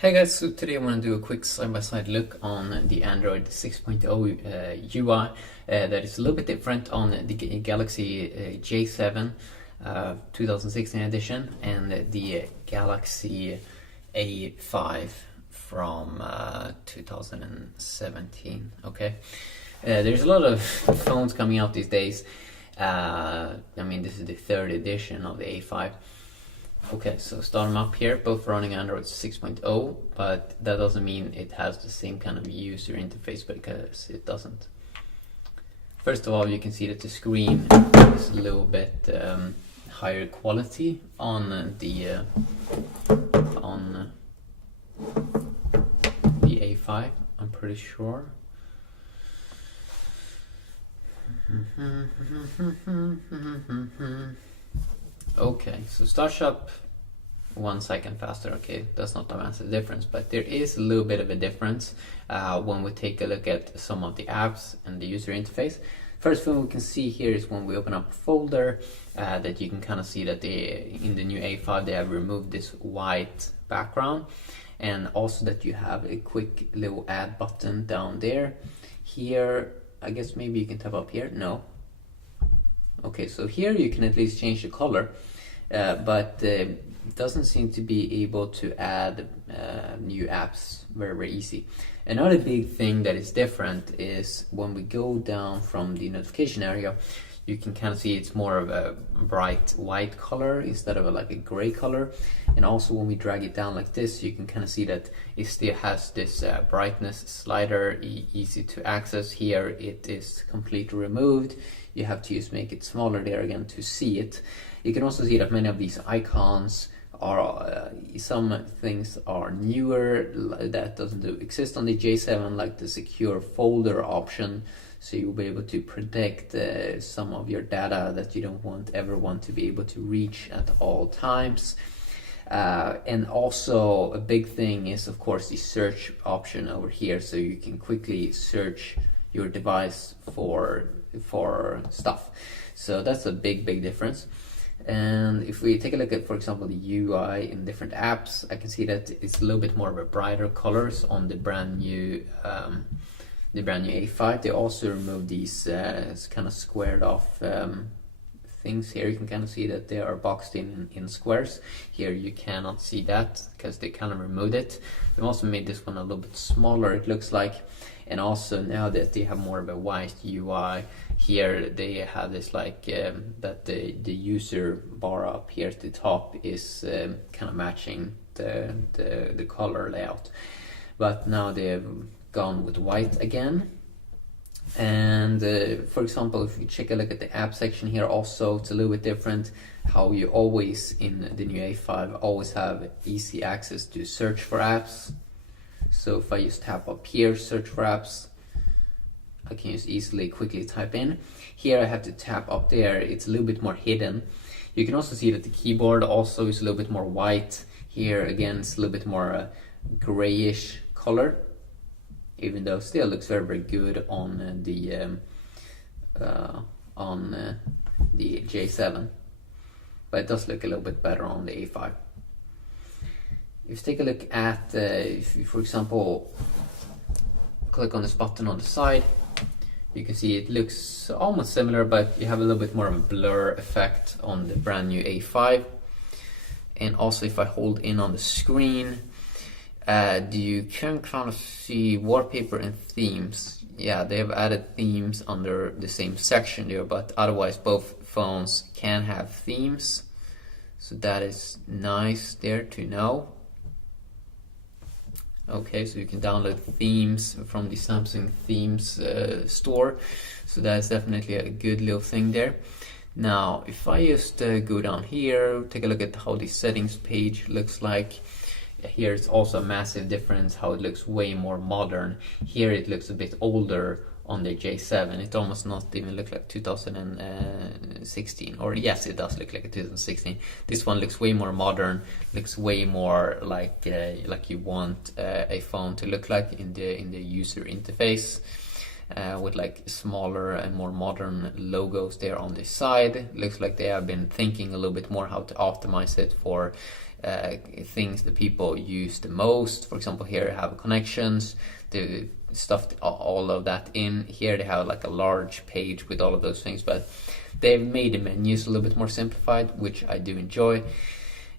Hey guys, so today I want to do a quick side-by-side look on the Android 6.0 UI that is a little bit different on the Galaxy J7 2016 edition and the Galaxy A5 from 2017. Okay, there's a lot of phones coming out these days. I mean, this is the third edition of the A5. Okay, so start them up here, both running Android 6.0, but that doesn't mean it has the same kind of user interface because it doesn't. First of all, you can see that the screen is a little bit higher quality on the A5, I'm pretty sure. Okay, so starts up 1 second faster. Okay, that's not a massive difference, but there is a little bit of a difference when we take a look at some of the apps and the user interface. First thing we can see here is when we open up a folder that you can kind of see that in the new A5 they have removed this white background, and also that you have a quick little add button down there. Here, I guess maybe you can tap up here. No. Okay, so here you can at least change the color, but it doesn't seem to be able to add new apps very easy. Another big thing that is different is when we go down from the notification area, you can kind of see it's more of a bright white color instead of like a gray color. And also when we drag it down like this, you can kind of see that it still has this brightness slider, easy to access. Here it is completely removed. You have to just make it smaller there again to see it. You can also see that many of these icons are some things are newer that doesn't exist on the J7, like the secure folder option, so you'll be able to protect some of your data that you don't ever want to be able to reach at all times. And also a big thing is of course the search option over here, so you can quickly search your device for stuff. So that's a big difference. And if we take a look at, for example, the UI in different apps, I can see that it's a little bit more of a brighter colors on the brand new A5. They also removed these kind of squared off things here. You can kind of see that they are boxed in squares. Here you cannot see that because they kind of removed it. They've also made this one a little bit smaller, it looks like. And also now that they have more of a white UI, here they have this like that the user bar up here at the top is kind of matching the color layout. But now they've gone with white again. And for example, if you take a look at the app section here, also it's a little bit different. How you always in the new A5 always have easy access to search for apps. So if I just tap up here, search for apps, I can just easily quickly type in. Here I have to tap up there, it's a little bit more hidden. You can also see that the keyboard also is a little bit more white. Here again it's a little bit more grayish color, even though still looks very good on the J7, but it does look a little bit better on the A5. If you take a look at, if you, for example, click on this button on the side, you can see it looks almost similar, but you have a little bit more of a blur effect on the brand new A5. And also if I hold in on the screen, you can kind of see wallpaper and themes. Yeah, they have added themes under the same section there, but otherwise both phones can have themes. So that is nice there to know. Okay, so you can download themes from the Samsung themes store. So that's definitely a good little thing there. Now, if I just go down here, take a look at how the settings page looks like. Here it's also a massive difference how it looks way more modern. Here it looks a bit older on the J7. It almost not even look like 2016, or yes, it does look like a 2016. This one looks way more modern, looks way more like you want a phone to look like in the user interface. with like smaller and more modern logos there on the side. Looks like they have been thinking a little bit more how to optimize it for things that people use the most. For example, here I have connections, the stuff, all of that in here. They have like a large page with all of those things, but they've made the menus a little bit more simplified, which I do enjoy.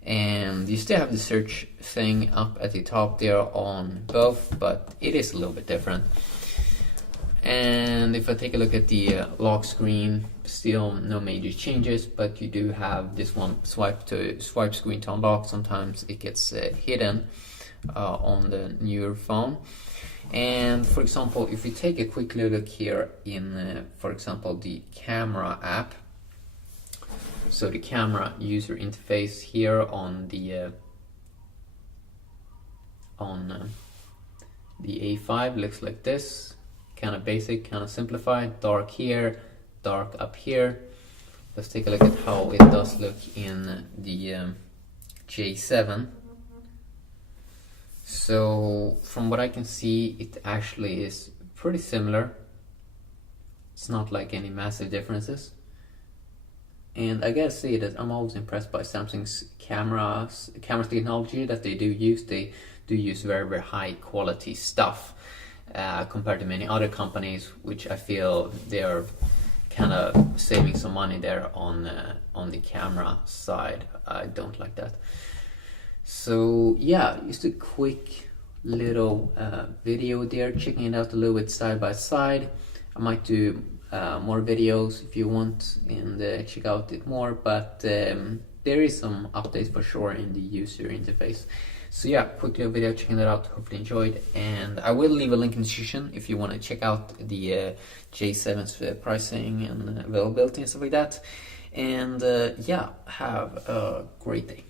And you still have the search thing up at the top there on both, but it is a little bit different. And if I take a look at the lock screen, still no major changes, but you do have this one swipe screen to unlock. Sometimes it gets hidden on the newer phone. And for example, if you take a quick look here in, for example, the camera app, so the camera user interface here on the A5 looks like this. Kind of basic, kind of simplified, dark here, dark up here. Let's take a look at how it does look in the J7. So from what I can see, it actually is pretty similar. It's not like any massive differences. And I gotta say that I'm always impressed by Samsung's camera technology that they do use. They do use very, very high quality stuff. Compared to many other companies, which I feel they are kind of saving some money there on the camera side. I don't like that. So yeah, just a quick little video there, checking it out a little bit side by side. I might do more videos if you want and check out it more, but there is some updates for sure in the user interface. So yeah, quick little video checking that out. Hopefully enjoyed, and I will leave a link in the description if you want to check out the J7's pricing and availability and stuff like that. And yeah, have a great day.